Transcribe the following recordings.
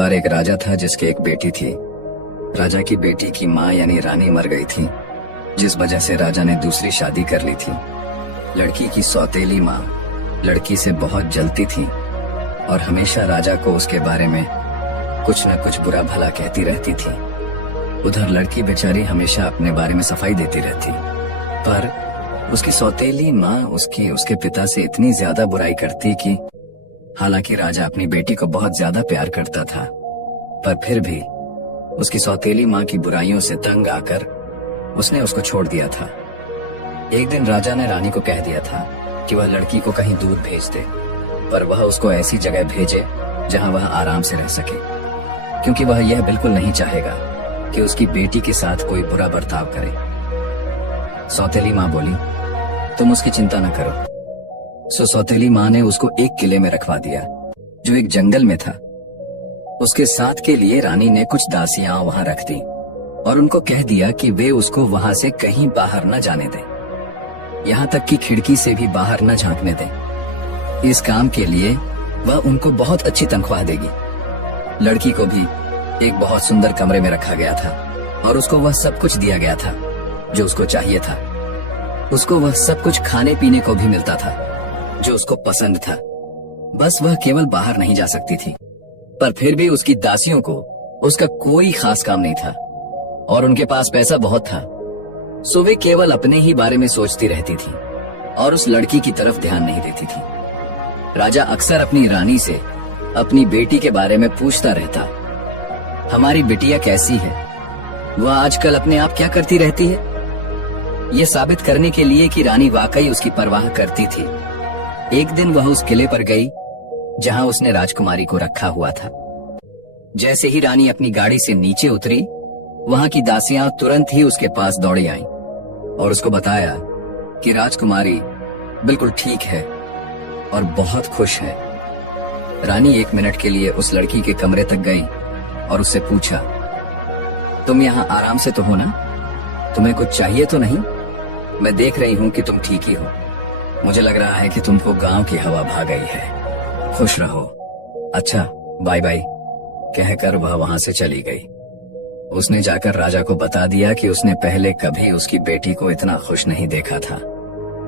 बार एक राजा था जिसकी एक बेटी थी। राजा की बेटी की माँ यानी रानी मर गई थी, जिस वजह से राजा ने दूसरी शादी कर ली थी। लड़की की सौतेली माँ लड़की से बहुत जलती थी और हमेशा राजा को उसके बारे में कुछ न कुछ बुरा भला कहती रहती थी। उधर लड़की बेचारी हमेशा अपने बारे में सफाई देती रहती, पर उसकी सौतेली माँ उसके पिता से इतनी ज्यादा बुराई करती कि हालांकि राजा अपनी बेटी को बहुत ज्यादा प्यार करता था, पर फिर भी उसकी सौतेली माँ की बुराइयों से तंग आकर उसने उसको छोड़ दिया था। एक दिन राजा ने रानी को कह दिया था कि वह लड़की को कहीं दूर भेज दे, पर वह उसको ऐसी जगह भेजे जहां वह आराम से रह सके, क्योंकि वह यह बिल्कुल नहीं चाहेगा कि उसकी बेटी के साथ कोई बुरा बर्ताव करे। सौतेली माँ बोली, तुम उसकी चिंता न करो। सो सौतेली माँ ने उसको एक किले में रखवा दिया जो एक जंगल में था। उसके साथ के लिए रानी ने कुछ दासियां वहां रख दी और उनको कह दिया कि वे उसको वहां से कहीं बाहर न जाने दें, यहाँ तक कि खिड़की से भी बाहर न झांकने दें। इस काम के लिए वह उनको बहुत अच्छी तनख्वाह देगी। लड़की को भी एक बहुत सुंदर कमरे में रखा गया था और उसको वह सब कुछ दिया गया था जो उसको चाहिए था। उसको वह सब कुछ खाने पीने को भी मिलता था जो उसको पसंद था, बस वह केवल बाहर नहीं जा सकती थी। पर फिर भी उसकी दासियों को उसका कोई खास काम नहीं था और उनके पास पैसा बहुत था, सो वे केवल अपने ही बारे में सोचती रहती थी और उस लड़की की तरफ ध्यान नहीं देती थी। राजा अक्सर अपनी रानी से अपनी बेटी के बारे में पूछता रहता, हमारी बिटिया कैसी है, वह आजकल अपने आप क्या करती रहती है, यह साबित करने के लिए कि रानी वाकई उसकी परवाह करती थी। एक दिन वह उस किले पर गई जहां उसने राजकुमारी को रखा हुआ था। जैसे ही रानी अपनी गाड़ी से नीचे उतरी, वहां की दासियां तुरंत ही उसके पास दौड़ी आईं और उसको बताया कि राजकुमारी बिल्कुल ठीक है और बहुत खुश है। रानी 1 मिनट के लिए उस लड़की के कमरे तक गई और उससे पूछा, तुम यहाँ आराम से तो हो ना, तुम्हें कुछ चाहिए तो नहीं? मैं देख रही हूँ कि तुम ठीक ही हो। मुझे लग रहा है कि तुमको गांव की हवा भा गई है। खुश रहो। अच्छा, बाय बाय कहकर वह वहां से चली गई। उसने जाकर राजा को बता दिया कि उसने पहले कभी उसकी बेटी को इतना खुश नहीं देखा था,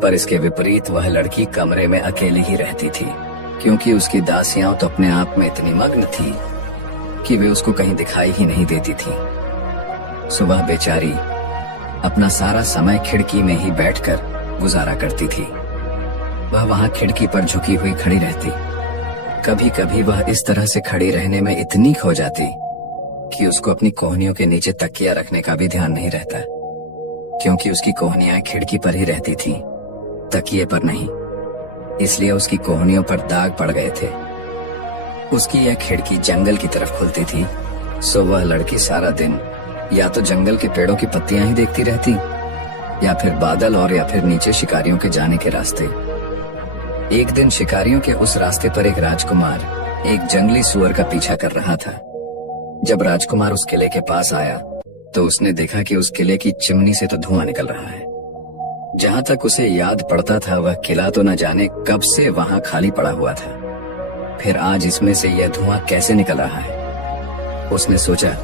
पर इसके विपरीत वह लड़की कमरे में अकेली ही रहती थी, क्योंकि उसकी दासियां तो अपने आप में इतनी मग्न थी कि वे उसको कहीं दिखाई ही नहीं देती थी। सुबह बेचारी अपना सारा समय खिड़की में ही बैठकर गुजारा करती थी। वह वहां खिड़की पर झुकी हुई खड़ी रहती। कभी कभी वह इस तरह से खड़ी रहने में इतनी खो जाती कि उसको अपनी कोहनियों के नीचे तकिया रखने का भी ध्यान नहीं रहता, क्योंकि उसकी कोहनियां खिड़की पर ही रहती थीं, तकिए पर नहीं। इसलिए उसकी कोहनियों पर दाग पड़ गए थे। उसकी यह खिड़की जंगल की तरफ खुलती थी, सो वह लड़की सारा दिन या तो जंगल के पेड़ों की पत्तियां ही देखती रहती, या फिर बादल, और या फिर नीचे शिकारियों के जाने के रास्ते। एक दिन शिकारियों के उस रास्ते पर एक राजकुमार एक जंगली सुअर का पीछा कर रहा था। जब राजकुमार उस किले के पास आया तो उसने देखा कि उस किले की चिमनी से तो धुआं निकल रहा है। जहां तक उसे याद पड़ता था, वह किला तो न जाने कब से वहां खाली पड़ा हुआ था, फिर आज इसमें से यह धुआं कैसे निकल रहा है। उसने सोचा,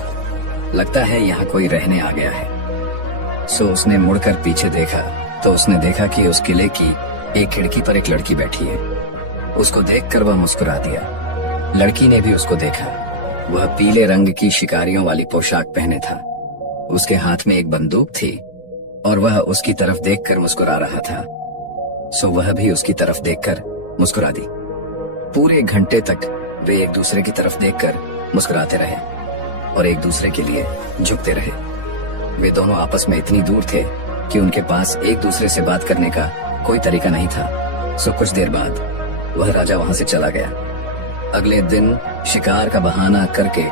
लगता है यहाँ कोई रहने आ गया है। सो उसने मुड़कर पीछे देखा तो उसने देखा कि उस किले की एक खिड़की पर एक लड़की बैठी है। उसको देखकर वह मुस्कुरा दिया। लड़की ने भी उसको देखा। वह पीले रंग की शिकारियों वाली पोशाक पहने था। उसके हाथ में एक बंदूक थी और वह उसकी तरफ देखकर मुस्कुरा रहा था। सो वह भी उसकी तरफ देखकर मुस्कुरा दी। पूरे घंटे तक वे एक दूसरे की तरफ देखकर मुस्कुराते रहे और एक दूसरे के लिए झुकते रहे। वे दोनों आपस में इतनी दूर थे कि उनके पास एक दूसरे से बात करने का कोई तरीका नहीं था। सो कुछ देर बाद वह राजा वहां से चला गया। अगले दिन शिकार का बहाना करके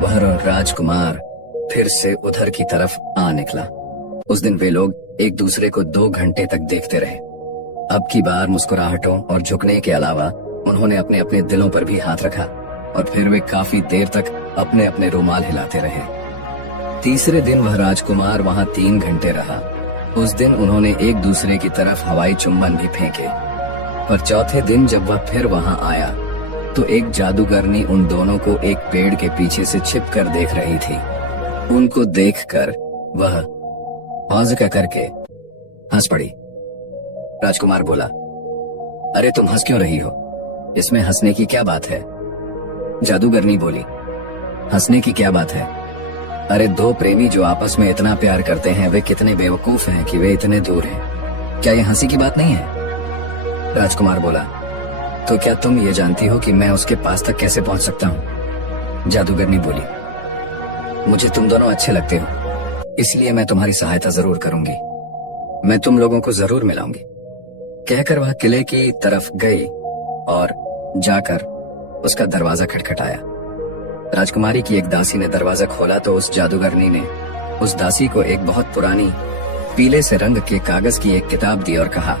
वह राजकुमार फिर से उधर की तरफ आ निकला। उस दिन वे लोग एक दूसरे को 2 घंटे तक देखते रहे। अब की बार मुस्कुराहटों और झुकने के अलावा उन्होंने अपने अपने दिलों पर भी हाथ रखा और फिर वे काफी देर तक अपने अपने रुमाल हिलाते रहे। तीसरे दिन वह राजकुमार वहां 3 घंटे रहा। उस दिन उन्होंने एक दूसरे की तरफ हवाई चुंबन भी फेंके, पर चौथे दिन जब वह फिर वहां आया तो एक जादूगरनी उन दोनों को एक पेड़ के पीछे से छिपकर देख रही थी। उनको देखकर वह औज़ करके हंस पड़ी। राजकुमार बोला, अरे तुम हंस क्यों रही हो? इसमें हंसने की क्या बात है? जादूगरनी बोली, हंसने की क्या बात है? अरे दो प्रेमी जो आपस में इतना प्यार करते हैं वे कितने बेवकूफ हैं कि वे इतने दूर हैं। क्या यह हंसी की बात नहीं है? राजकुमार बोला, तो क्या तुम ये जानती हो कि मैं उसके पास तक कैसे पहुंच सकता हूं? जादूगरनी बोली, मुझे तुम दोनों अच्छे लगते हो, इसलिए मैं तुम्हारी सहायता जरूर करूंगी। मैं तुम लोगों को जरूर मिलाऊंगी। कहकर वह किले की तरफ गई और जाकर उसका दरवाजा खटखटाया। राजकुमारी की एक दासी ने दरवाजा खोला तो उस जादूगरनी ने उस दासी को एक बहुत पुरानी पीले से रंग के कागज की एक किताब दी और कहा,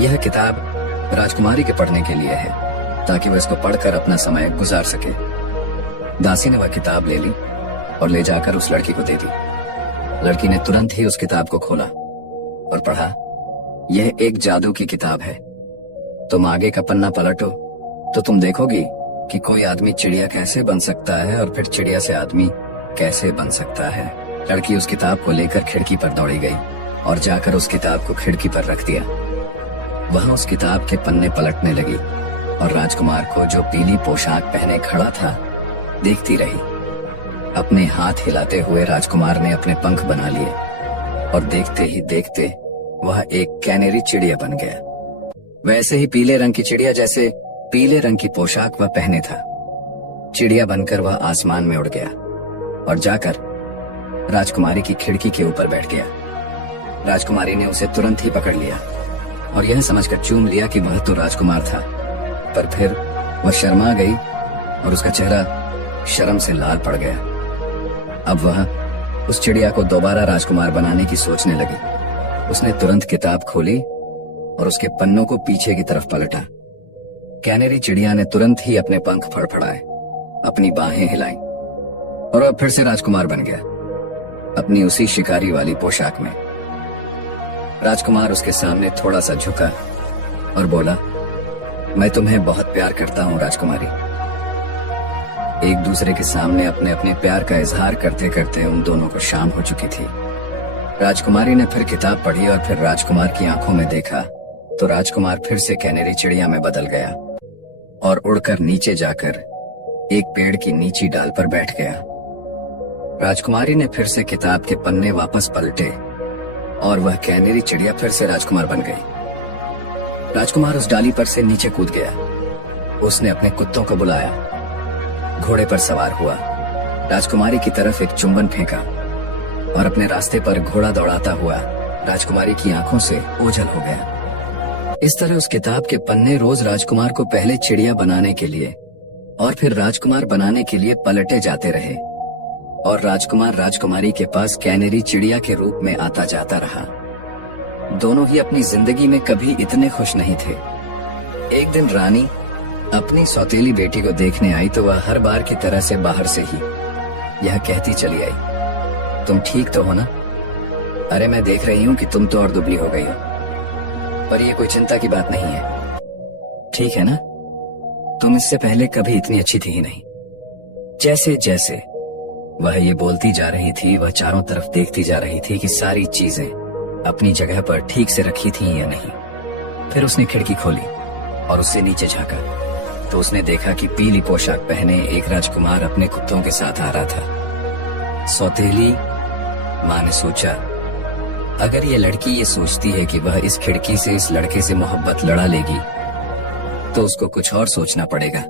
यह किताब राजकुमारी के पढ़ने के लिए है ताकि वह इसको पढ़कर अपना समय गुजार सके। दासी ने वह किताब ले ली और ले जाकर उस लड़की को दे दी। लड़की ने तुरंत ही उस किताब को खोला और पढ़ा, यह एक जादू की किताब है। तुम आगे का पन्ना पलटो तो तुम देखोगी कि कोई आदमी चिड़िया कैसे बन सकता है और फिर चिड़िया से आदमी कैसे बन सकता है। लड़की उस किताब को लेकर खिड़की पर दौड़ी गई और जाकर उस किताब को खिड़की पर रख दिया। वह उस किताब के पन्ने पलटने लगी और राजकुमार को जो पीली पोशाक पहने खड़ा था देखती रही। अपने हाथ हिलाते हुए राजकुमार ने अपने पंख बना लिए और देखते ही देखते वह एक कैनेरी चिड़िया बन गया। वैसे ही पीले रंग की चिड़िया जैसे पीले रंग की पोशाक वह पहने था। चिड़िया बनकर वह आसमान में उड़ गया और जाकर राजकुमारी की खिड़की के ऊपर बैठ गया। राजकुमारी ने उसे तुरंत ही पकड़ लिया और यह समझकर चूम लिया कि वह तो राजकुमार था, पर फिर वह शर्मा गई और उसका चेहरा शर्म से लाल पड़ गया। अब वह उस चिड़िया को दोबारा राजकुमार बनाने की सोचने लगी। उसने तुरंत किताब खोली और उसके पन्नों को पीछे की तरफ पलटा। कैनेरी चिड़िया ने तुरंत ही अपने पंख फड़फड़ाए, अपनी बाहें हिलाई और वह फिर से राजकुमार बन गया, अपनी उसी शिकारी वाली पोशाक में। राजकुमार उसके सामने थोड़ा सा झुका और बोला, मैं तुम्हें बहुत प्यार करता हूं राजकुमारी। एक दूसरे के सामने अपने अपने प्यार का इजहार करते करते उन दोनों को शाम हो चुकी थी। राजकुमारी ने फिर किताब पढ़ी और फिर राजकुमार की आंखों में देखा तो राजकुमार फिर से कैनेरी चिड़िया में बदल गया और उड़कर नीचे जाकर एक पेड़ की नीची डाल पर बैठ गया। राजकुमारी ने फिर से किताब के पन्ने वापस पलटे और वह कैनेरी चिड़िया फिर से राजकुमार बन गई। राजकुमार उस डाली पर से नीचे कूद गया। उसने अपने कुत्तों को बुलाया, घोड़े पर सवार हुआ, राजकुमारी की तरफ एक चुंबन फेंका और अपने रास्ते पर घोड़ा दौड़ाता हुआ राजकुमारी की आंखों से ओझल हो गया। इस तरह उस किताब के पन्ने रोज राजकुमार को पहले चिड़िया बनाने के लिए और फिर राजकुमार बनाने के लिए पलटे जाते रहे और राजकुमार राजकुमारी के पास कैनेरी चिड़िया के रूप में आता जाता रहा। दोनों ही अपनी जिंदगी में कभी इतने खुश नहीं थे। एक दिन रानी अपनी सौतेली बेटी को देखने आई तो वह हर बार की तरह से बाहर से ही यह कहती चली आई, तुम ठीक तो हो ना? अरे मैं देख रही हूँ कि तुम तो और दुबली हो गई हो, पर यह कोई चिंता की बात नहीं है, ठीक है ना? तुम इससे पहले कभी इतनी अच्छी थी ही नहीं। जैसे जैसे वह ये बोलती जा रही थी वह चारों तरफ देखती जा रही थी कि सारी चीजें अपनी जगह पर ठीक से रखी थी या नहीं। फिर उसने खिड़की खोली और उससे नीचे झांका तो उसने देखा कि पीली पोशाक पहने एक राजकुमार अपने कुत्तों के साथ आ रहा था। सौतेली माँ ने सोचा, अगर ये लड़की ये सोचती है कि वह इस खिड़की से इस लड़के से मोहब्बत लड़ा लेगी तो उसको कुछ और सोचना पड़ेगा।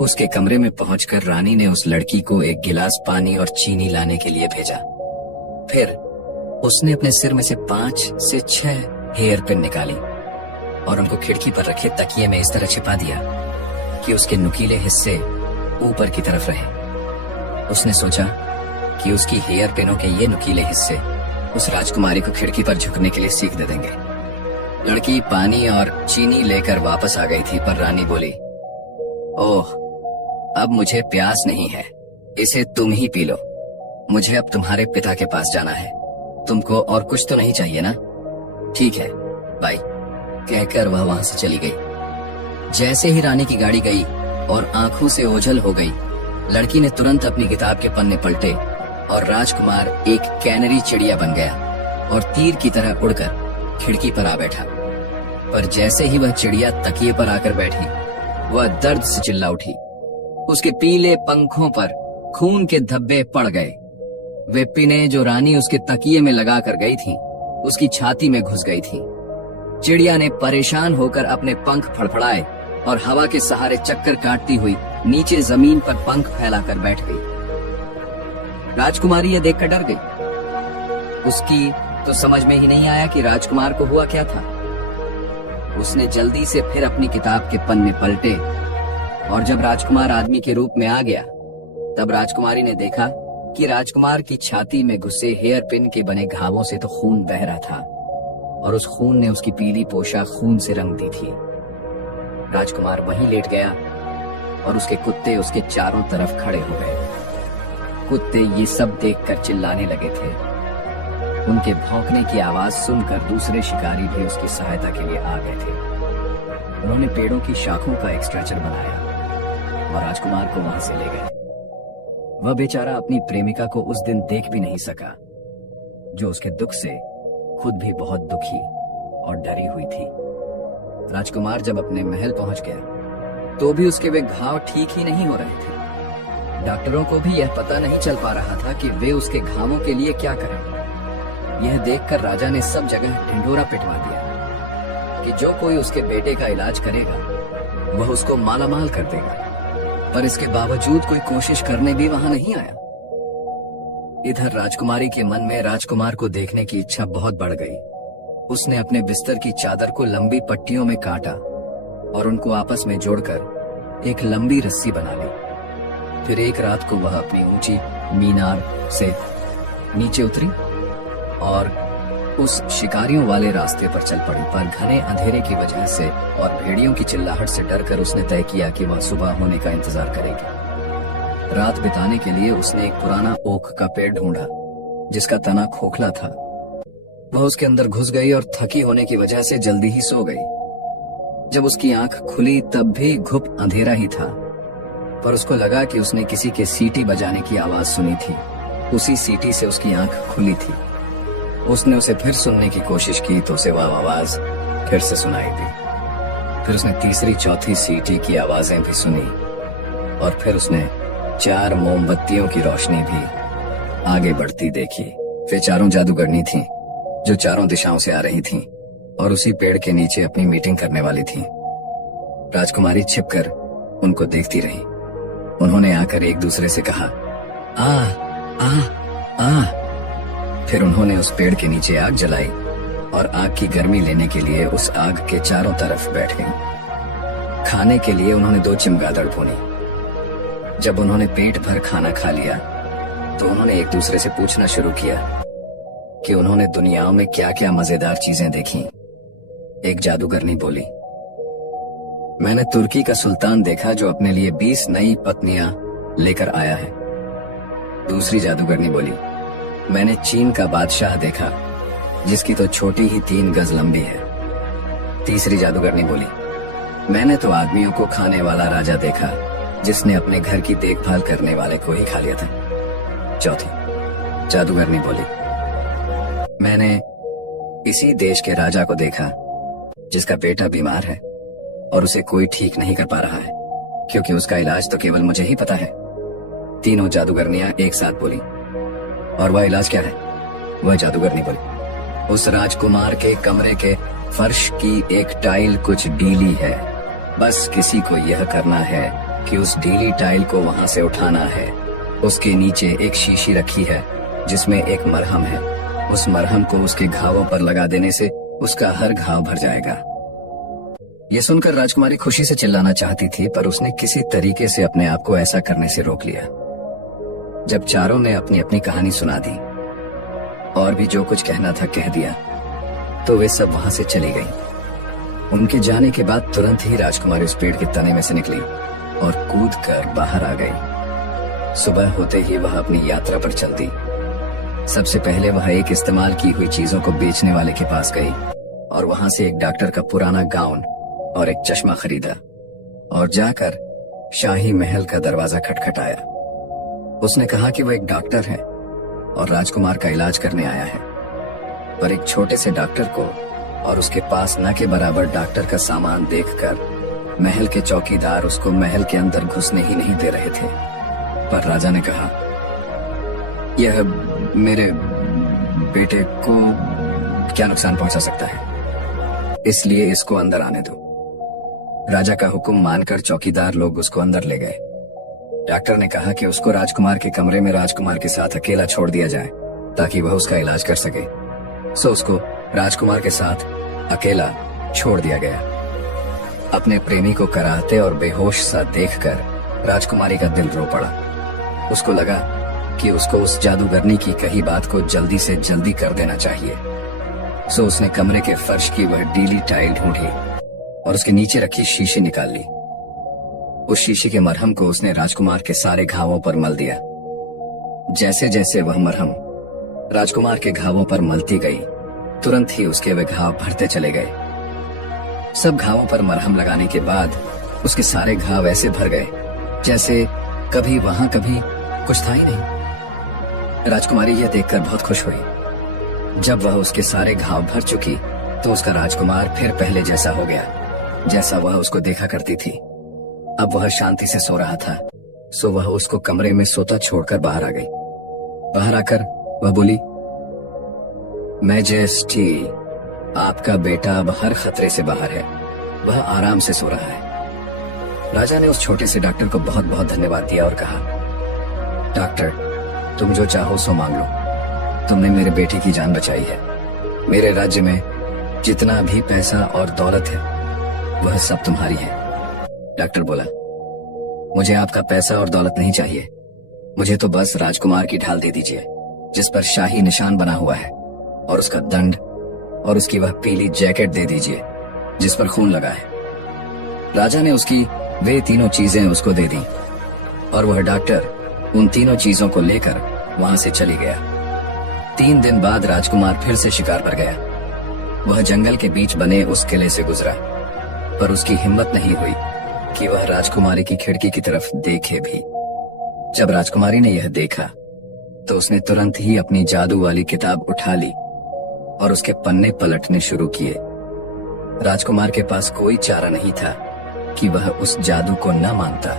उसके कमरे में पहुंचकर रानी ने उस लड़की को एक गिलास पानी और चीनी लाने के लिए भेजा। फिर उसने अपने सिर में से 5 से 6 हेयर पिन निकाली और उनको खिड़की पर रखे तकिए में इस तरह छिपा दिया कि उसके नुकीले हिस्से ऊपर की तरफ रहे। उसने सोचा कि उसकी हेयर पिनों के ये नुकीले हिस्से उस राजकुमारी को खिड़की पर झुकने के लिए सीख दे देंगे। लड़की पानी और चीनी लेकर वापस आ गई थी पर रानी बोली, ओह, अब मुझे प्यास नहीं है, इसे तुम ही पी लो। मुझे अब तुम्हारे पिता के पास जाना है, तुमको और कुछ तो नहीं चाहिए ना? ठीक है, बाय। कहकर वह वहां से चली गई। जैसे ही रानी की गाड़ी गई और आंखों से ओझल हो गई, लड़की ने तुरंत अपनी किताब के पन्ने पलटे और राजकुमार एक कैनरी चिड़िया बन गया और तीर की तरह उड़कर खिड़की पर आ बैठा। पर जैसे ही वह चिड़िया तकिए पर आकर बैठी, वह दर्द से चिल्ला उठी। उसके पीले पंखों पर खून के धब्बे पड़ गए। वे पिने जो रानी उसके तकिए में लगा कर गई थी, उसकी छाती में घुस गई थी। चिड़िया ने परेशान होकर अपने पंख फड़फड़ाए और हवा के सहारे चक्कर काटती हुई नीचे जमीन पर पंख फैलाकर बैठ गई। राजकुमारी यह देखकर डर गई। उसकी तो समझ में ही नहीं आया कि राजकुमार को हुआ क्या था। उसने जल्दी से फिर अपनी किताब के पन्ने पलटे और जब राजकुमार आदमी के रूप में आ गया, तब राजकुमारी ने देखा कि राजकुमार की छाती में घुसे हेयर पिन के बने घावों से तो खून बह रहा था और उस खून ने उसकी पीली पोशाक खून से रंग दी थी। राजकुमार वहीं लेट गया और उसके कुत्ते उसके चारों तरफ खड़े हो गए। कुत्ते ये सब देखकर चिल्लाने लगे थे। उनके भौंकने की आवाज सुनकर दूसरे शिकारी भी उसकी सहायता के लिए आ गए थे। उन्होंने पेड़ों की शाखों का एक स्ट्रेचर बनाया और राजकुमार को वहां से ले गए। वह बेचारा अपनी प्रेमिका को उस दिन देख भी नहीं सका, जो उसके दुख से खुद भी बहुत दुखी और डरी हुई थी। राजकुमार जब अपने महल पहुंच गया, तो भी उसके वे घाव ठीक ही नहीं हो रहे थे। डॉक्टरों को भी यह पता नहीं चल पा रहा था कि वे उसके घावों के लिए क्या करें। यह देखकर राजा ने सब जगह ढिंढोरा पिटवा दिया कि जो कोई उसके बेटे का इलाज करेगा, वह उसको मालामाल कर देगा। पर इसके बावजूद कोई कोशिश करने भी वहां नहीं आया। इधर राजकुमारी के मन में राजकुमार को देखने की इच्छा बहुत बढ़ गई। उसने अपने बिस्तर की चादर को लंबी पट्टियों में काटा और उनको आपस में जोड़कर एक लंबी रस्सी बना ली। फिर एक रात को वह अपनी ऊंची मीनार से नीचे उतरी और उस शिकारियों वाले रास्ते पर चल पड़ी। पर घने अंधेरे की वजह से और भेड़ियों की चिल्लाहट से डरकर उसने तय किया कि वह सुबह होने का इंतजार करेगी। रात बिताने के लिए उसने एक पुराना ओक का पेड़ ढूंढा, जिसका तना खोखला था। वह उसके अंदर घुस गई और थकी होने की वजह से जल्दी ही सो गई। जब उसकी आंख खुली, तब भी घुप अंधेरा ही था, पर उसको लगा कि उसने किसी के सीटी बजाने की आवाज सुनी थी। उसी सीटी से उसकी आंख खुली थी। उसने उसे फिर सुनने की कोशिश की तो उसे वह आवाज फिर से सुनाई दी। फिर उसने तीसरी चौथी सीटी की आवाजें भी सुनी और फिर उसने 4 मोमबत्तियों की रोशनी भी आगे बढ़ती देखी। वे चारों जादूगरनी थीं, जो चारों दिशाओं से आ रही थीं और उसी पेड़ के नीचे अपनी मीटिंग करने वाली थीं। राजकुमारी छिपकर उनको देखती रही। उन्होंने आकर एक दूसरे से कहा, आ आ आ। फिर उन्होंने उस पेड़ के नीचे आग जलाई और आग की गर्मी लेने के लिए उस आग के चारों तरफ बैठ गईं। खाने के लिए उन्होंने 2 चमगादड़ भूनी। जब उन्होंने पेट भर खाना खा लिया, तो उन्होंने एक दूसरे से पूछना शुरू किया कि उन्होंने दुनिया में क्या क्या मजेदार चीजें देखी। एक जादूगरनी बोली, मैंने तुर्की का सुल्तान देखा जो अपने लिए 20 नई पत्नियां लेकर आया है। दूसरी जादूगरनी बोली, मैंने चीन का बादशाह देखा जिसकी तो छोटी ही 3 गज लंबी है। तीसरी जादूगरनी बोली, मैंने तो आदमियों को खाने वाला राजा देखा जिसने अपने घर की देखभाल करने वाले को ही खा लिया था। चौथी जादूगरनी बोली, मैंने इसी देश के राजा को देखा जिसका बेटा बीमार है और उसे कोई ठीक नहीं कर पा रहा है, क्योंकि उसका इलाज तो केवल मुझे ही पता है। तीनों जादूगरनियां एक साथ बोली, और वह इलाज क्या है? वह जादूगरनी बोली, उस राजकुमार के कमरे के फर्श की एक टाइल कुछ ढीली है। बस किसी को यह करना है कि उस ढीली टाइल को वहां से उठाना है। उसके नीचे एक शीशी रखी है जिसमें एक मरहम है। उस मरहम को उसके घावों पर लगा देने से उसका हर घाव भर जाएगा। यह सुनकर राजकुमारी खुशी से चिल्लाना चाहती थी, पर उसने किसी तरीके से अपने आप को ऐसा करने से रोक लिया। जब चारों ने अपनी अपनी कहानी सुना दी और भी जो कुछ कहना था कह दिया, तो वे सब वहां से चली गईं। उनके जाने के बाद तुरंत ही राजकुमारी उस पेड़ के तने में से निकली और कूदकर बाहर आ गई। सुबह होते ही वह अपनी यात्रा पर चल दी। सबसे पहले वह एक इस्तेमाल की हुई चीजों को बेचने वाले के पास गई और वहां से एक डॉक्टर का पुराना गाउन और एक चश्मा खरीदा। और जाकर शाही महल का दरवाजा खटखटाया। उसने कहा कि वो एक डॉक्टर है और राजकुमार का इलाज करने आया है, पर एक छोटे से डॉक्टर को और उसके पास न के बराबर डॉक्टर का सामान देखकर महल के चौकीदार उसको महल के अंदर घुसने ही नहीं दे रहे थे। पर राजा ने कहा, यह मेरे बेटे को क्या नुकसान पहुंचा सकता है, इसलिए इसको अंदर आने दो। राजा का हुक्म मानकर चौकीदार लोग उसको अंदर ले गए। डॉक्टर ने कहा कि उसको राजकुमार के कमरे में राजकुमार के साथ अकेला छोड़ दिया जाए ताकि वह उसका इलाज कर सके। सो उसको राजकुमार के साथ अकेला छोड़ दिया गया। अपने प्रेमी को कराहते और बेहोश सा देखकर राजकुमारी का दिल रो पड़ा। उसको लगा कि उसको उस जादूगरनी की कही बात को जल्दी से जल्दी कर देना चाहिए। सो उसने कमरे के फर्श की वह डीली टाइल ढूंढी और उसके नीचे रखी शीशी निकाल ली। उस शीशी के मरहम को उसने राजकुमार के सारे घावों पर मल दिया। जैसे जैसे वह मरहम राजकुमार के घावों पर मलती गई, तुरंत ही उसके वे घाव भरते चले गए। सब घावों पर मरहम लगाने के बाद उसके सारे घाव ऐसे भर गए जैसे कभी वहां कभी कुछ था ही नहीं। राजकुमारी यह देखकर बहुत खुश हुई। जब वह उसके सारे घाव भर चुकी तो उसका राजकुमार फिर पहले जैसा हो गया, जैसा वह उसको देखा करती थी। अब वह शांति से सो रहा था, सो वह उसको कमरे में सोता छोड़कर बाहर आ गई। बाहर आकर वह बोली, मैजेस्टी, आपका बेटा अब हर खतरे से बाहर है, वह आराम से सो रहा है। राजा ने उस छोटे से डॉक्टर को बहुत बहुत धन्यवाद दिया और कहा, डॉक्टर, तुम जो चाहो सो मांग लो, तुमने मेरे बेटे की जान बचाई है। मेरे राज्य में जितना भी पैसा और दौलत है वह सब तुम्हारी है। डॉक्टर बोला, मुझे आपका पैसा और दौलत नहीं चाहिए, मुझे तो बस राजकुमार की ढाल दे दीजिए जिस पर शाही निशान बना हुआ है, और उसका दंड और उसकी वह पीली जैकेट दे दीजिए जिस पर खून लगा है। राजा ने उसकी वे तीनों चीजें उसको दे दी और वह डॉक्टर उन तीनों चीजों को लेकर वहां से चली गया। 3 दिन बाद राजकुमार फिर से शिकार पर गया। वह जंगल के बीच बने उस किले से गुजरा, पर उसकी हिम्मत नहीं हुई कि वह राजकुमारी की खिड़की की तरफ देखे भी। जब राजकुमारी ने यह देखा तो उसने तुरंत ही अपनी जादू वाली किताब उठा ली और उसके पन्ने पलटने शुरू किए। राजकुमार के पास कोई चारा नहीं था कि वह उस जादू को न मानता।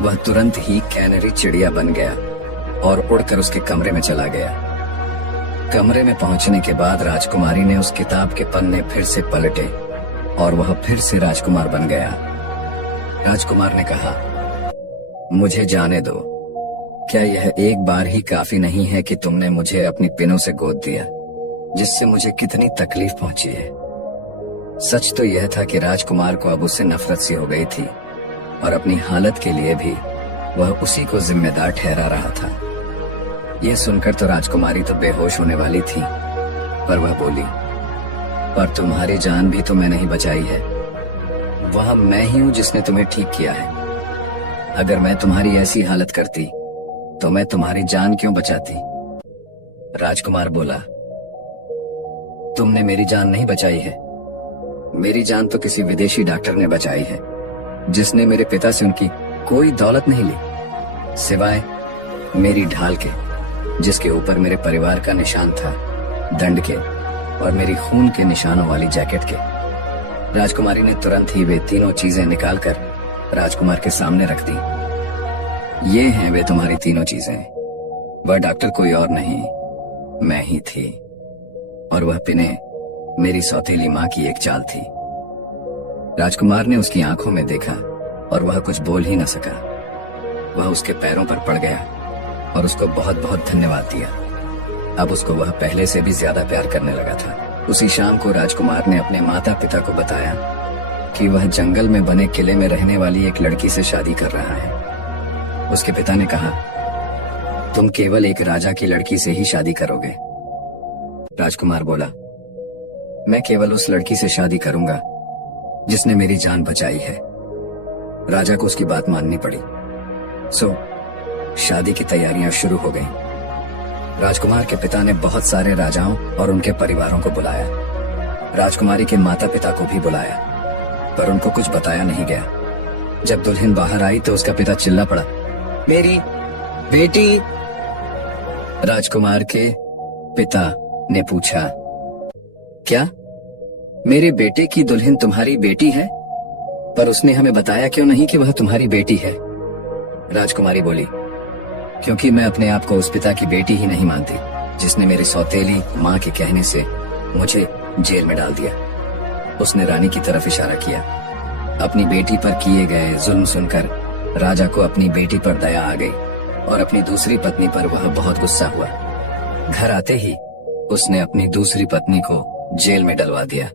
वह तुरंत ही कैनरी चिड़िया बन गया और उड़कर उसके कमरे में चला गया। कमरे में पहुंचने के बाद राजकुमारी ने उस किताब के पन्ने फिर से पलटे और वह फिर से राजकुमार बन गया। राजकुमार ने कहा, मुझे जाने दो, क्या यह एक बार ही काफी नहीं है कि तुमने मुझे अपनी पिनों से गोद दिया, जिससे मुझे कितनी तकलीफ पहुंची है। सच तो यह था कि राजकुमार को अब उससे नफरत सी हो गई थी और अपनी हालत के लिए भी वह उसी को जिम्मेदार ठहरा रहा था। यह सुनकर तो राजकुमारी तो बेहोश होने वाली थी, पर वह बोली, पर तुम्हारी जान भी तो मैंने ही बचाई है। वह मैं ही हूं जिसने तुम्हें ठीक किया है। अगर मैं तुम्हारी ऐसी हालत करती तो मैं तुम्हारी जान क्यों बचाती? राजकुमार बोला, तुमने मेरी जान नहीं बचाई है, मेरी जान तो किसी विदेशी डॉक्टर ने बचाई है, जिसने मेरे पिता से उनकी कोई दौलत नहीं ली सिवाय मेरी ढाल के, जिसके ऊपर मेरे परिवार का निशान था, दंड के और मेरी खून के निशानों वाली जैकेट के। राजकुमारी ने तुरंत ही वे तीनों चीजें निकालकर राजकुमार के सामने रख दी। ये हैं वे तुम्हारी तीनों चीजें। वह डॉक्टर कोई और नहीं, मैं ही थी, और वह पिने मेरी सौतेली माँ की एक चाल थी। राजकुमार ने उसकी आंखों में देखा और वह कुछ बोल ही न सका। वह उसके पैरों पर पड़ गया और उसको बहुत बहुत धन्यवाद दिया। अब उसको वह पहले से भी ज्यादा प्यार करने लगा था। उसी शाम को राजकुमार ने अपने माता पिता को बताया कि वह जंगल में बने किले में रहने वाली एक लड़की से शादी कर रहा है। उसके पिता ने कहा, तुम केवल एक राजा की लड़की से ही शादी करोगे? राजकुमार बोला, मैं केवल उस लड़की से शादी करूंगा जिसने मेरी जान बचाई है। राजा को उसकी बात माननी पड़ी। सो शादी की तैयारियां शुरू हो गईं। राजकुमार के पिता ने बहुत सारे राजाओं और उनके परिवारों को बुलाया। राजकुमारी के माता पिता को भी बुलाया, पर उनको कुछ बताया नहीं गया। जब दुल्हन बाहर आई तो उसका पिता चिल्ला पड़ा, मेरी बेटी। राजकुमार के पिता ने पूछा, क्या मेरे बेटे की दुल्हन तुम्हारी बेटी है? पर उसने हमें बताया क्यों नहीं कि वह तुम्हारी बेटी है? राजकुमारी बोली, क्योंकि मैं अपने आप को उस पिता की बेटी ही नहीं मानती जिसने मेरी सौतेली माँ के कहने से मुझे जेल में डाल दिया। उसने रानी की तरफ इशारा किया। अपनी बेटी पर किए गए जुल्म सुनकर राजा को अपनी बेटी पर दया आ गई और अपनी दूसरी पत्नी पर वह बहुत गुस्सा हुआ। घर आते ही उसने अपनी दूसरी पत्नी को जेल में डलवा दिया।